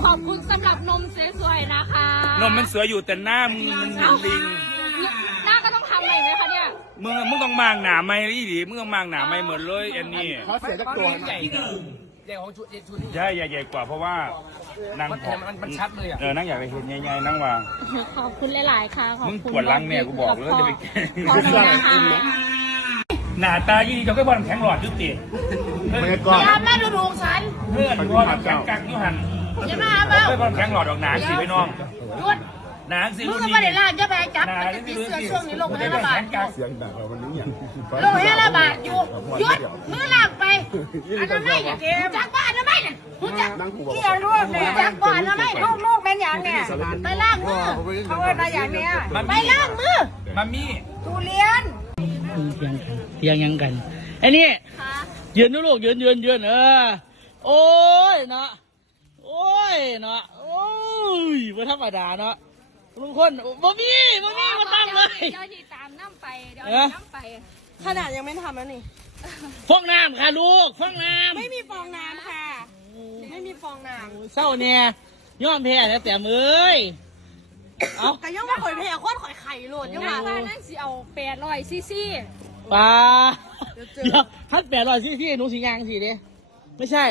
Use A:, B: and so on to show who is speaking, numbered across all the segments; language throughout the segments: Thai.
A: อบคุณสำหรับนมสวยๆนะคะ
B: นมมันสวยอยู่แต่หน้ามึงมันเหมือนลิง
A: หน้าก็ต้องทำใหม่ไหมคะเนี่ย
B: มึงต้องมางหนาไหมอีดีมึงต้องมางหนาไหมเหมือนเลยอันนี้
C: เขาเสียจากตัว
D: ใหญ่ของชุดนี่
B: ใช่ใหญ่กว่าเพราะว่านาง
D: มันชัดเลยอ่ะ
B: นั่งอยากไปเห็นใหญ่ๆนั่งวาง
A: ขอบคุณหลายๆค่ะขอบคุณ
B: มึงปวดหลังเนี่ยกูบอกเลยจะไปแก้
A: ขอหน่อยนะคะ
B: หน้าตายี่ดีจะก็บอลแข็งหลอดยุติ
C: ไม่ก็
A: อย่าแม่ดูถูกฉัน
B: เพื่อนบอลแข็งกักยุหัน
A: อย่ามาเบ้า
B: ไม่บอลแข็งหลอดออกหนาสิพี่น้อง
A: หยุด
B: หนาสิ
A: มึ
B: รุ่
A: ง
B: น
A: ก็
B: นี้
A: ไม่ได้ล่าจะไปจับมันจะติดเสื้อช่วงนี้ลงให้ระบาด
C: เสียงดังเราวันนี้อย่าง
A: ลงให้ระบาดอยู่หยุดมือลากไปอันนั้นไม่เนี่ยจักบ้านแล้วไม่เนี่ยจักเกี่ยรูปเนี่ยจักบ้านแล้วไม่ลูกเป็นอย่างเนี่ยไปล่างมือเขาเป็นอะไรอย่างเนี้ยไปล่างมือ
B: มัมมี่
A: ทุเรียน
E: เพียงยังกันไอ้นี่ยืนดูลูกยืนโอ้ยเนาะโอ้ยเนาะโอ้ยไม่ธรรมดาเนาะทุกคนบ่มีมาตั้งเลย
A: เดี๋ยวนี่ตามน้ำไปเดี๋ยวนี่น้ำไป
F: ขนาดยังไม่ทำแล้วนี่
E: ฟองน้ำค่ะลูกฟองน้ำ
F: ไม่มีฟองน้ำค่ะ ไม่มีฟองน้
E: เศร้าเนี่ยย้อมแพ้แล้วแต่มือเอา
F: ำแต่ยังว่าข่อยแพ้โคตรข่อยไข่โหลดยัง
A: นั่
F: ว่าง
A: ว่านั่งสิเอา800ซีซี
E: ปลาเดี๋ยวทัด800ที่หนูสียางสิเด้ไม่ใช่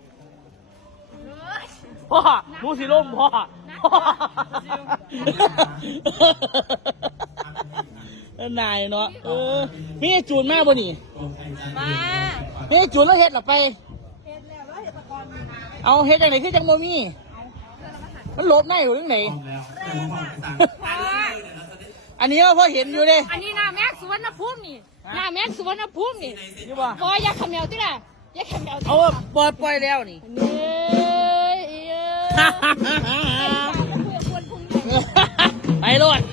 E: พ่อหนูสีล่มพ่อนายเนาะมีจูนมากบ่นี่
F: มา
E: มีจูนแล้วเฮ็ดหรอไปเอาเฮ็ดจังไหนคือจังโมมี่มันหลบในอยู่ยังไหนอันนี้พ่อเห็นอยู่เลย
A: อันนี้หน้าแม็กสุวรรณภูมินี่หน้าแม็กสุวรรณภูมินี่
E: นี่บ่
A: บอยยักษ์ขมเหนียวที่ไหนยักษ์ขมเหนียว
E: เอาปล่อยแล้วนี่
A: เอ้ยควรพุ่ง
E: ไปโลด